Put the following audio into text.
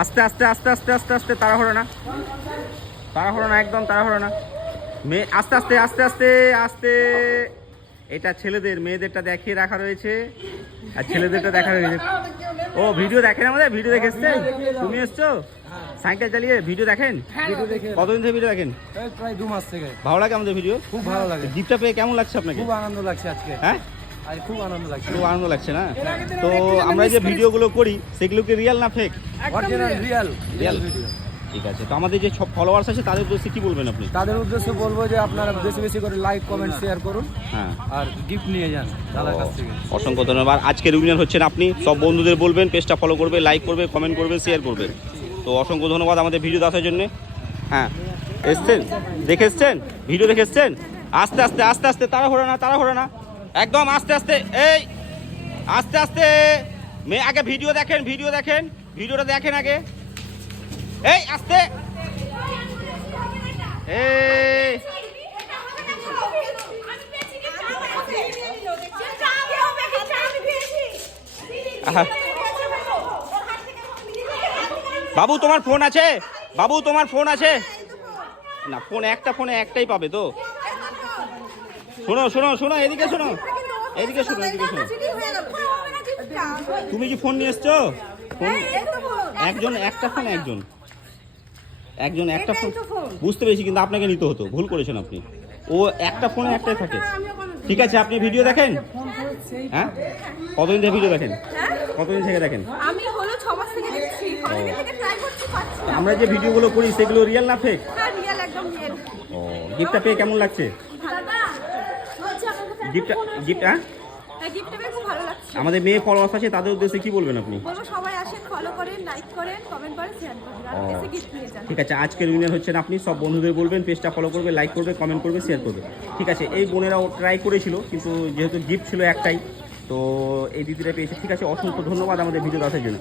আস্তে আস্তে আস্তে আস্তে আস্তে আস্তে, তাড়াহুড়ো না, তাড়াহুড়ো না, একদম তাড়াহুড়ো না। মেয়ে আস্তে আস্তে আস্তে আস্তে আস্তে। এটা ছেলেদের, মেয়েদেরটা দেখিয়ে রাখা রয়েছে আর ছেলেদেরটা দেখা রয়েছে। ও ভিডিও দেখেন, আমাদের ভিডিও দেখে এসছেন? তুমি এসছো সাইকেল চালিয়ে? ভিডিও দেখেন? কতদিন থেকে ভিডিও দেখেন? প্রায় 2 মাস থেকে। ভালো লাগে আমাদের ভিডিও? খুব ভালো লাগে। গিফটটা পেয়ে কেমন লাগছে আপনাকে? খুব আনন্দ লাগছে আজকে। হ্যাঁ, খুব আনন্দ লাগছে। খুব আনন্দ লাগছে না? তো আমরা যে ভিডিওগুলো করি সেগুলো কি রিয়েল না fake? Original, real real video. ঠিক আছে। তো আমাদের যে সব ফলোয়ার্স আছে তাদের উদ্দেশ্যে কি বলবেন আপনি? তাদের উদ্দেশ্যে বলবো যে আপনারা বেশি বেশি করে লাইক, কমেন্ট, শেয়ার করুন। হ্যাঁ, আর গিফট নিয়ে যান দাদার কাছ থেকে। অসংখ্য ধন্যবাদ। আজকের ইউনিয়ন হচ্ছেন আপনি, সব বন্ধুদের বলবেন পেজটা ফলো করবে, লাইক করবে, কমেন্ট করবে, শেয়ার করবে। তো অসংখ্য ধন্যবাদ আমাদের ভিডিও দেখার জন্য। হ্যাঁ, এসছেন, দেখে এসছেন, ভিডিও দেখে এসছেন। আস্তে আস্তে আস্তে আস্তে, তাড়াহুড়ো না, তাড়াহুড়ো না, একদম আস্তে আস্তে। এই আস্তে আস্তে, মেয়ে আগে ভিডিও দেখেন, ভিডিও দেখেন, ভিডিওটা দেখেন আগে। এই আস্তে, এই বাবু তোমার ফোন আছে? বাবু তোমার ফোন আছে? না, ফোন একটা, ফোনে একটাই পাবে তো। শোনো শোনো শোনো, এদিকে শোনো, এদিকে শোনো, এদিকে শোনো। তুমি কি ফোন নিয়ে এসছো? ফোন একজন, একটা ফোন একজন, একজন একটা ফোন। বুঝতে পেরেছি, কিন্তু আপনাকে নিতে হতো, ভুল করেছেন আপনি। ও একটা ফোনে একটাই থাকে। ঠিক আছে, আপনি ভিডিও দেখেন? হ্যাঁ, কতদিন থেকে ভিডিও দেখেন? কতদিন থেকে দেখেন? আমি হলো 6 মাস থেকে দেখছি। কতদিন থেকে ট্রাই করছি, পাচ্ছি না। আমরা যে ভিডিওগুলো করি সেগুলো রিয়েল না ফেক? হ্যাঁ, রিয়েল, একদম রিয়েল। ও, গিফটটা পেয়ে কেমন লাগছে? দাদা বলছি আপনার কাছে গিফট, একটা ফোন আছে। গিফট, হ্যাঁ, হ্যাঁ, গিফটটা পেয়ে খুব ভালো লাগছে। আমাদের মেয়ে ফলোয়ার্স আছে তাদের উদ্দেশ্যে কি বলবেন আপনি? বলবো সবাই আসেন, ফলো করেন, লাইক করেন, কমেন্ট করেন, শেয়ার করেন, আর এসে গিফট নিয়ে যান। ঠিক আছে, আজকের উইনার হচ্ছেন আপনি। সব বন্ধুদের বলবেন পেজটা ফলো করবে, লাইক করবে, কমেন্ট করবে, শেয়ার করবে। ঠিক আছে, এই বোনেরাও ট্রাই করেছিল, কিন্তু যেহেতু গিফট ছিল একটাই, তো এই দিদিরা পেয়েছে। ঠিক আছে, অসংখ্য ধন্যবাদ আমাদের ভিডিও দেখার জন্য।